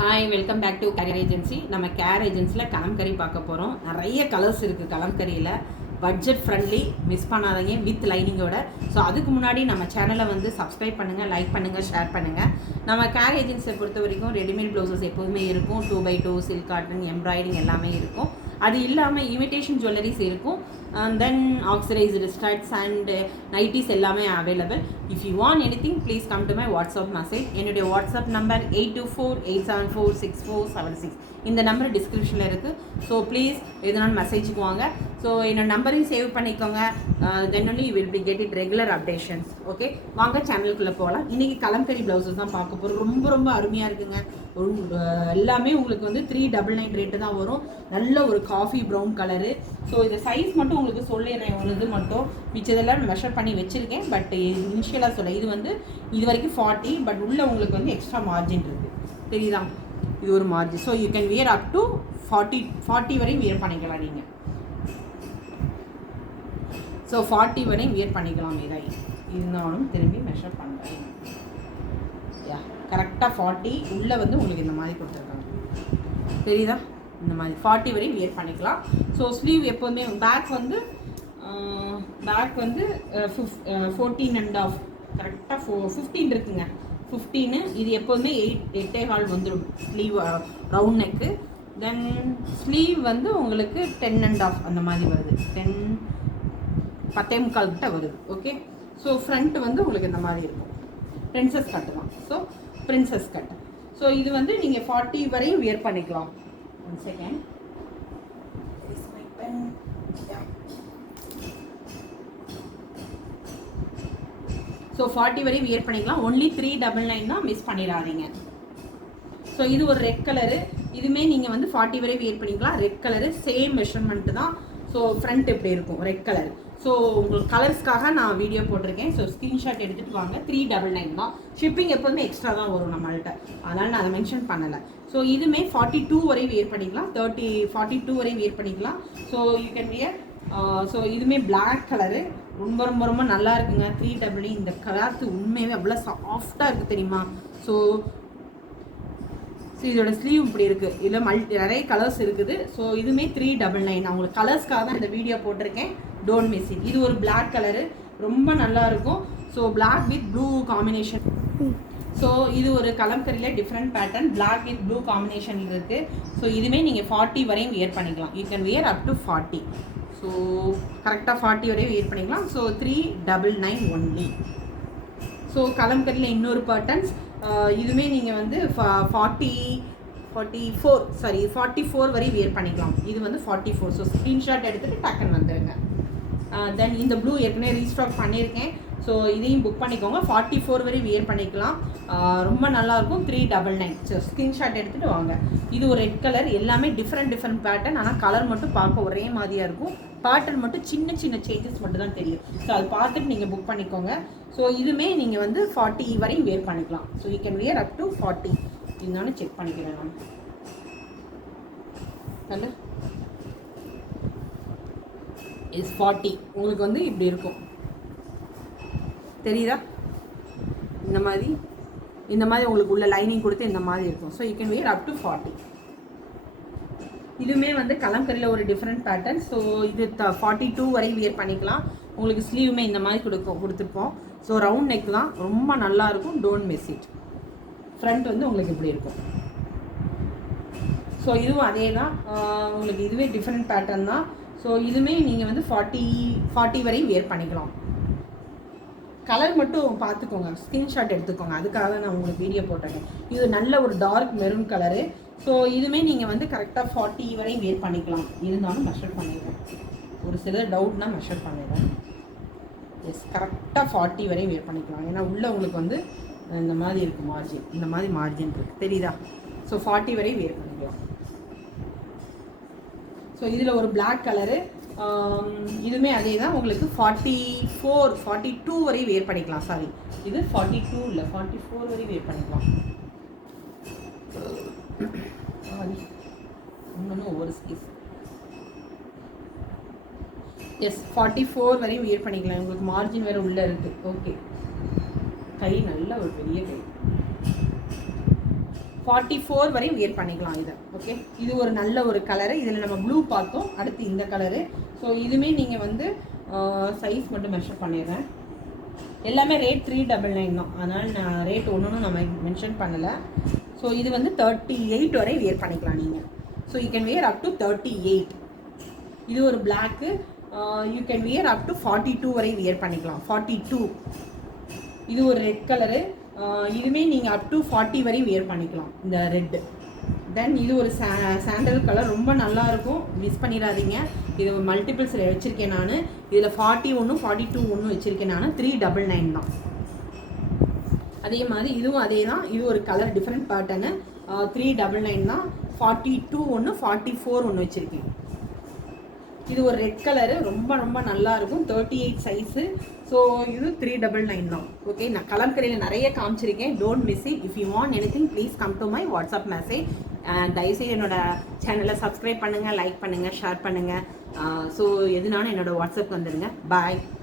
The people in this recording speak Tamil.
Hi, welcome back to care agency. நம்ம கேர் ஏஜென்சியில் கலம்கரி பார்க்க போகிறோம். நிறைய கலர்ஸ் இருக்குது கலம்கரியில். பட்ஜெட் ஃப்ரெண்ட்லி, மிஸ் பண்ணாதீங்க, வித் லைனிங்கோட. ஸோ அதுக்கு முன்னாடி நம்ம சேனலை வந்து சப்ஸ்கிரைப் பண்ணுங்கள், லைக் பண்ணுங்கள், ஷேர் பண்ணுங்கள். நம்ம கேர் ஏஜென்சியை பொறுத்த வரைக்கும் ரெடிமேட் ப்ளவுசஸ் எப்போதுமே இருக்கும். 2x2 சில்க் காட்டன், எம்ப்ராய்டிங் எல்லாமே இருக்கும். அது இல்லாமல் இமிடேஷன் ஜுவல்லரிஸ் இருக்கும். தென் ஆக்சிடைஸ்டு ஸ்டட்ஸ் அண்ட் நைட்டிஸ் எல்லாமே available. If you want anything please come to my WhatsApp message. என்னுடைய வாட்ஸ்அப் நம்பர் 8248746476. இந்த நம்பர் டிஸ்கிரிப்ஷனில் இருக்குது. ஸோ ப்ளீஸ் எதுனாலும் மெசேஜுக்கு வாங்க. ஸோ என்னோட நம்பரையும் சேவ் பண்ணிக்கோங்க. Then only you will be get it regular updations. Okay, வாங்க சேனலுக்குள்ளே போகலாம். இன்றைக்கி கலம்கரி ப்ளவுசஸ் தான் பார்க்க போகிறோம். ரொம்ப ரொம்ப அருமையாக இருக்குங்க. எல்லாமே உங்களுக்கு வந்து 399 ரேட்டு தான் வரும். நல்ல ஒரு காஃபி ப்ரௌன் கலரு. ஸோ இந்த சைஸ் மட்டும் உங்களுக்கு சொல்லிடுறேன், ஒரு இது மட்டும். மிச்சதெல்லாம் மெஷர் பண்ணி வச்சுருக்கேன். பட் இனிஷியலாக சொல்ல இது வந்து இது வரைக்கும் 40, பட் உள்ளே உங்களுக்கு வந்து எக்ஸ்ட்ரா மார்ஜின் இருக்குது, தெரியுதா? இது ஒரு margin. So you can wear up to 40 வரையும் வியர் பண்ணிக்கலாம் நீங்கள். ஸோ 40 வரையும் வியர் பண்ணிக்கலாம். இதாகி இருந்தாலும் திரும்பி மெஷர் பண்ணுறேன். யா, கரெக்டாக 40 உள்ளே வந்து உங்களுக்கு இந்த மாதிரி கொடுத்துருக்காங்க, தெரியுதா? இந்த மாதிரி 40 வரையும் வியர் பண்ணிக்கலாம். ஸோ ஸ்லீவ் எப்போதுமே பேக் வந்து 14.5, கரெக்டாக 15 இருக்குங்க. 15 இது எப்போதுமே 8.25 வந்துடும் ஸ்லீவ் ரவுண்ட் நெக்கு. தென் ஸ்லீவ் வந்து உங்களுக்கு 10.5 அந்த மாதிரி வருது. 10.45 கிட்ட வருது. ஓகே, ஸோ ஃப்ரண்ட் வந்து உங்களுக்கு இந்த மாதிரி இருக்கும். பிரின்சஸ் கட்டு தான். So princess cut. ஸோ இது வந்து நீங்கள் 40 வரையும் வியர் பண்ணிக்கலாம். 1 செகண்ட். ஸோ 40 வரையும் வியர் பண்ணிக்கலாம். ஒன்லி 399 தான், மிஸ் பண்ணிடாதீங்க. ஸோ இது ஒரு ரெட் கலரு. இதுவுமே நீங்கள் வந்து 40 வரை வியர் பண்ணிக்கலாம். ரெட் கலரு சேம் மெஷர்மெண்ட்டு தான். ஸோ ஃப்ரண்ட் இப்படி இருக்கும், ரெட் கலர். ஸோ உங்களுக்கு கலர்ஸ்க்காக நான் வீடியோ போட்டிருக்கேன். ஸோ ஸ்க்ரீன்ஷாட் எடுத்துகிட்டு வாங்க. 399 தான். ஷிப்பிங் எப்போதுமே எக்ஸ்ட்ரா தான் வரும் நம்மள்கிட்ட, அதனால் நான் அதை மென்ஷன் பண்ணலை. ஸோ இதுவுமே 42 வரை வியர் பண்ணிக்கலாம். 42 வரை வியர் பண்ணிக்கலாம். So you can wear. So இதுவுமே பிளாக் கலரு. ரொம்ப ரொம்ப ரொம்ப நல்லா இருக்குங்க. 399. இந்த கலர்த்து உண்மையாகவே அவ்வளோ சாஃப்டாக இருக்குது, தெரியுமா? ஸோ இதோட ஸ்லீவ் இப்படி இருக்குது. இதில் நிறைய கலர்ஸ் இருக்குது. ஸோ இதுவுமே 399. நான் உங்களுக்கு கலர்ஸ்க்காக தான் இந்த வீடியோ போட்டிருக்கேன். Don't miss it. இது ஒரு பிளாக் கலரு, ரொம்ப நல்லா இருக்கும். So black with blue combination. So இது ஒரு கலம்கரியில் different pattern, black with blue combination இருக்குது. ஸோ இதுவுமே நீங்கள் 40 வரையும் வியர் பண்ணிக்கலாம். You can wear up to 40. So கரெக்டாக 40 வரையும் வியர் பண்ணிக்கலாம். So 399 only. ஸோ கலம்கரியில் இன்னொரு பேட்டர்ன்ஸ். இதுவுமே நீங்கள் வந்து 44 வரையும் வியர் பண்ணிக்கலாம். இது வந்து 44. ஸோ ஸ்க்ரீன்ஷாட் எடுத்துகிட்டு டக்குன்னு வந்துடுங்க. தென் இந்த ப்ளூ ஏற்கனவே ரீஸ்டாக் பண்ணியிருக்கேன். ஸோ இதையும் புக் பண்ணிக்கோங்க. 44 வரை வியர் பண்ணிக்கலாம். ரொம்ப நல்லாயிருக்கும். 399. ஸோ ஸ்க்ரீன்ஷாட் எடுத்துகிட்டு வாங்க. இது ஒரு ரெட் கலர். எல்லாமே டிஃப்ரெண்ட் பேட்டர்ன். ஆனால் கலர் மட்டும் பார்க்க ஒரே மாதிரியாக இருக்கும். பேட்டர்ன் மட்டும் சின்ன சின்ன சேஞ்சஸ் மட்டும் தான் தெரியும். ஸோ அது பார்த்துட்டு நீங்கள் புக் பண்ணிக்கோங்க. ஸோ இதுவுமே நீங்கள் வந்து 40 வரையும் வியர் பண்ணிக்கலாம். So you can wear up to 40. இருந்தாலும் செக் பண்ணிக்கிறேன் நான். Hello is 40. உங்களுக்கு வந்து இப்படி இருக்கும், தெரியுதா? இந்த மாதிரி உங்களுக்கு உள்ள லைனிங் கொடுத்து இந்த மாதிரி இருக்கும். So you can wear up to 40. இதுவுமே வந்து கலம்கரியில் ஒரு டிஃப்ரெண்ட் பேட்டர்ன். ஸோ இது 42 வரை வியர் பண்ணிக்கலாம். உங்களுக்கு ஸ்லீவுமே இந்த மாதிரி கொடுத்துருப்போம். ஸோ ரவுண்ட் நெக் தான், ரொம்ப நல்லாயிருக்கும். Don't miss it. ஃப்ரண்ட் வந்து உங்களுக்கு இப்படி இருக்கும். ஸோ இதுவும் அதே தான். உங்களுக்கு இதுவே டிஃப்ரெண்ட் பேட்டர்ன் தான். ஸோ இதுவுமே நீங்கள் வந்து 40 வரையும் வியர் பண்ணிக்கலாம். கலர் மட்டும் பார்த்துக்கோங்க, ஸ்க்ரீன்ஷாட் எடுத்துக்கோங்க. அதுக்காக நான் உங்களுக்கு வீடியோ போட்டிருக்கேன். இது நல்ல ஒரு டார்க் மெரூன் கலரு. ஸோ இதுவுமே நீங்கள் வந்து கரெக்டாக 40 வரையும் வியர் பண்ணிக்கலாம். இருந்தாலும் மெஷர் பண்ணிடுறேன். ஒரு சில டவுட்னா மெஷர் பண்ணிடுறேன். எஸ், கரெக்டாக 40 வரையும் வியர் பண்ணிக்கலாம். ஏன்னா உள்ளே உங்களுக்கு வந்து இந்த மாதிரி இருக்குது மார்ஜின். இந்த மாதிரி மார்ஜின் இருக்குது, தெரியுதா? ஸோ 40 வரையும் வியர் பண்ணிக்கலாம். ஸோ இதில் ஒரு பிளாக் கலரு. இதுவுமே அதே தான். உங்களுக்கு 42 வரை வியர் பண்ணிக்கலாம். சாரி, இது 42 இல்லை, 44 வரை வியர் பண்ணிக்கலாம். இன்னொன்று ஒவ்வொரு ஸ்கீஸ். எஸ், 44 வரையும் வியர் பண்ணிக்கலாம். உங்களுக்கு மார்ஜின் வேறு உள்ளே இருக்குது. ஓகே, கை நல்ல ஒரு பெரிய கை. 44 வரை வியர் பண்ணிக்கலாம் இதை. ஓகே, இது ஒரு நல்ல ஒரு கலரு. இதில் நம்ம ப்ளூ பார்த்தோம், அடுத்து இந்த கலரு. ஸோ இதுவுமே நீங்கள் வந்து சைஸ் மட்டும் மெஷர் பண்ணிடுறேன். எல்லாமே ரேட் 399 தான், அதனால் நான் ரேட் ஒன்றும் நம்ம மென்ஷன் பண்ணலை. ஸோ இது வந்து 38 வரை வியர் பண்ணிக்கலாம் நீங்கள். So you can wear up to 38. இது ஒரு black, you can wear up to 42 வரை வியர் பண்ணிக்கலாம். 42. இது ஒரு ரெட் கலரு, இதுவுமே நீங்கள் அப் டு 40 வரை வியர் பண்ணிக்கலாம் இந்த ரெட்டு. தென் இது ஒரு சாண்டல் கலர், ரொம்ப நல்லாயிருக்கும், மிஸ் பண்ணிடாதீங்க. இது மல்டிபிள்ஸில் வச்சுருக்கேன் நான். இதில் 41 42 ஒன்று வச்சுருக்கேன் நான். 399 தான். அதே மாதிரி இதுவும் அதே தான். இது ஒரு கலர் டிஃப்ரெண்ட் பேட்டர்னு, 399 தான். 42 ஒன்று 44 ஒன்று வச்சுருக்கேன். இது ஒரு ரெட் கலரு, ரொம்ப ரொம்ப நல்லாயிருக்கும், 38 சைஸு. ஸோ இது 399 தான். ஓகே, நான் கலர் கடையில் நிறைய காமிச்சிருக்கேன். Don't miss it. If you want anything please come to my WhatsApp message. தயவுசெய்து என்னோடய சேனலை சப்ஸ்கிரைப் பண்ணுங்கள், லைக் பண்ணுங்கள், ஷேர் பண்ணுங்கள். ஸோ எதுனாலும் என்னோடய வாட்ஸ்அப் வந்துடுங்க. பாய்.